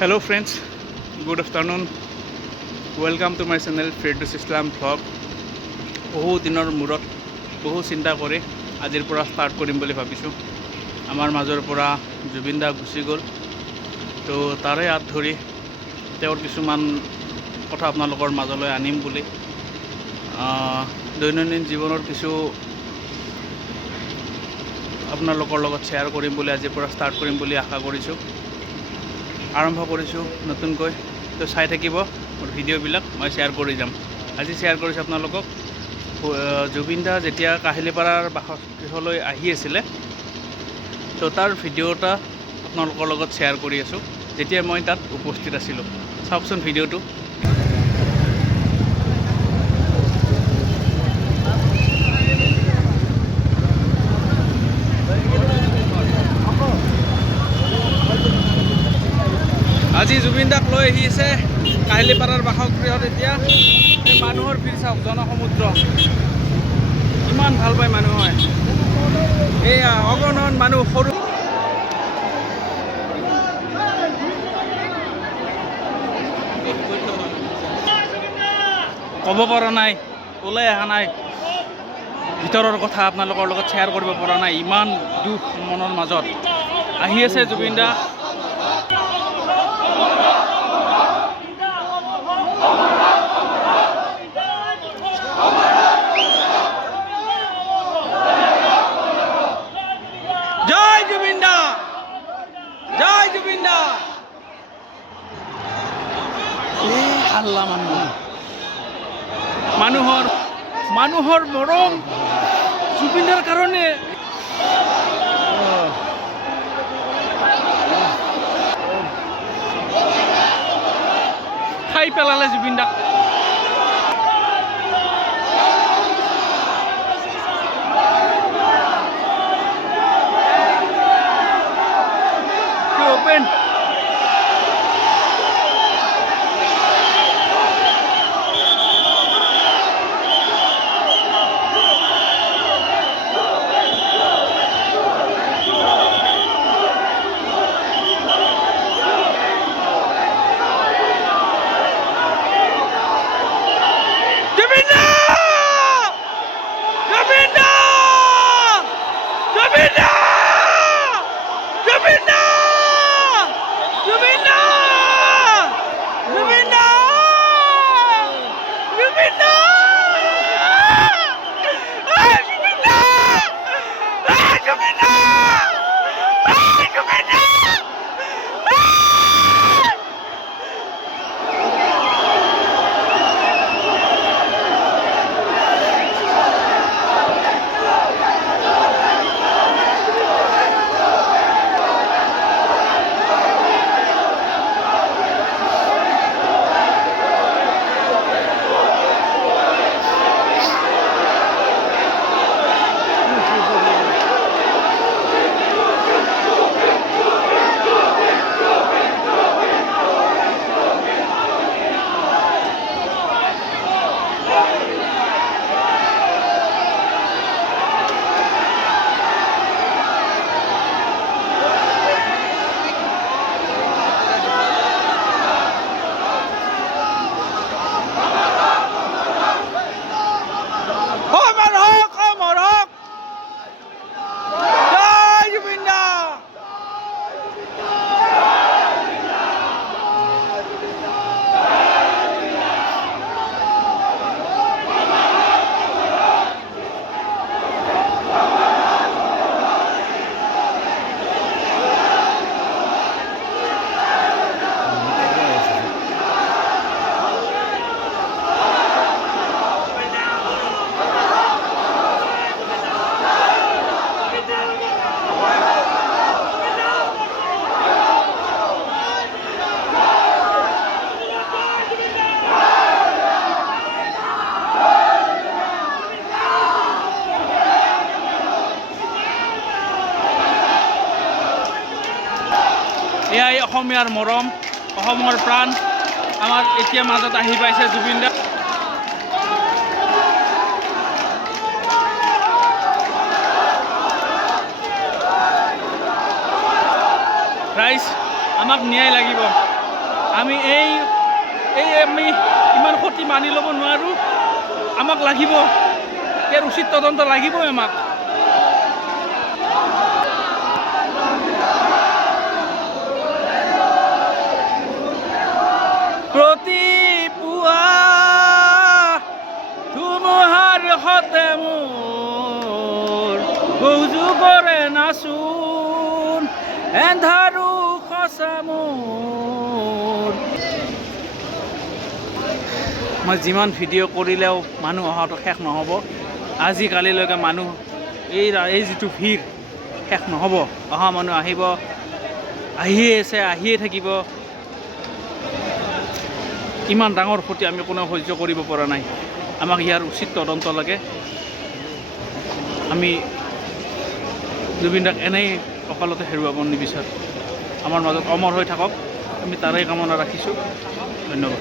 Hello friends, good afternoon. Welcome to my channel Firdaus Islam Vlog. বহু দিনৰ মূৰত বহু চিন্তা কৰি আজিৰ পৰা ষ্টাৰ্ট কৰিম বুলি ভাবিছোঁ। আমাৰ মাজৰ পৰা জুবিন দা গুচি গ'ল, তো তাৰে হাত ধৰি তেওঁৰ কিছুমান কথা আপোনালোকৰ মাজলৈ আনিম বুলি দৈনন্দিন জীৱনৰ কিছু আপোনালোকৰ লগত শ্বেয়াৰ কৰিম বুলি আজিৰ পৰা ষ্টাৰ্ট কৰিম বুলি আশা কৰিছোঁ। আৰম্ভ কৰিছোঁ নতুনকৈ, তো চাই থাকিব মোৰ ভিডিঅ'বিলাক, মই শ্বেয়াৰ কৰি যাম। আজি শ্বেয়াৰ কৰিছোঁ আপোনালোকক জুবিন দা যেতিয়া কাহিলীপাৰাৰ বাসগৃহলৈ আহি আছিলে, তো তাৰ ভিডিঅ' এটা আপোনালোকৰ লগত শ্বেয়াৰ কৰি আছোঁ, যেতিয়া মই তাত উপস্থিত আছিলোঁ। চাওকচোন ভিডিঅ'টো। আজি জুবিন দাক লৈ আহিছে কাহিলীপাৰাৰ বাসগৃহত। এতিয়া এই মানুহৰ ভিৰ চাওক, জনসমুদ্ৰ ইমান ভাল পায় মানুহে। এয়া অগণন মানুহ, সৰু ক'ব পৰা নাই, ওলাই অহা নাই, ভিতৰৰ কথা আপোনালোকৰ লগত শ্বেয়াৰ কৰিব পৰা নাই। ইমান দুখ মনৰ মাজত আহি আছে জুবিন দা। জয় জুবিন দা, জয় জুবিন দা। আল্লাহ, মানুহৰ মৰম জুবিনৰ কাৰণে। খাই পেলালে জুবিন দাক। ওপেন এয়াই অসমীয়াৰ মৰম, অসমৰ প্ৰাণ আমাৰ এতিয়া মাজত আহি পাইছে জুবিন দা। ৰাইজ, আমাক ন্যায় লাগিব। আমি আমি ইমান ক্ষতি মানি ল'ব নোৱাৰোঁ। আমাক লাগিব, ইয়াৰ উচিত তদন্ত লাগিবই আমাক। প্ৰতি পুৱা ধুমুহাৰ সতে মোৰ সুযোগৰে নাচোন এন্ধাৰো সঁচা মোৰ। মই যিমান ভিডিঅ' কৰিলেও মানুহ অহাটো শেষ নহ'ব। আজিকালিলৈকে মানুহ এই যিটো ভিৰ শেষ নহ'ব। অহা মানুহ আহিব, আহিয়ে আছে, আহিয়ে থাকিব। ইমান ডাঙৰ ক্ষতি আমি কোনেও সহ্য কৰিব পৰা নাই। আমাক ইয়াৰ উচিত তদন্ত লাগে। আমি জুবিন দাক এনেই অকালতে হেৰুৱাব নিবিচাৰোঁ। আমাৰ মাজত অমৰ হৈ থাকক, আমি তাৰেই কামনা ৰাখিছোঁ। ধন্যবাদ।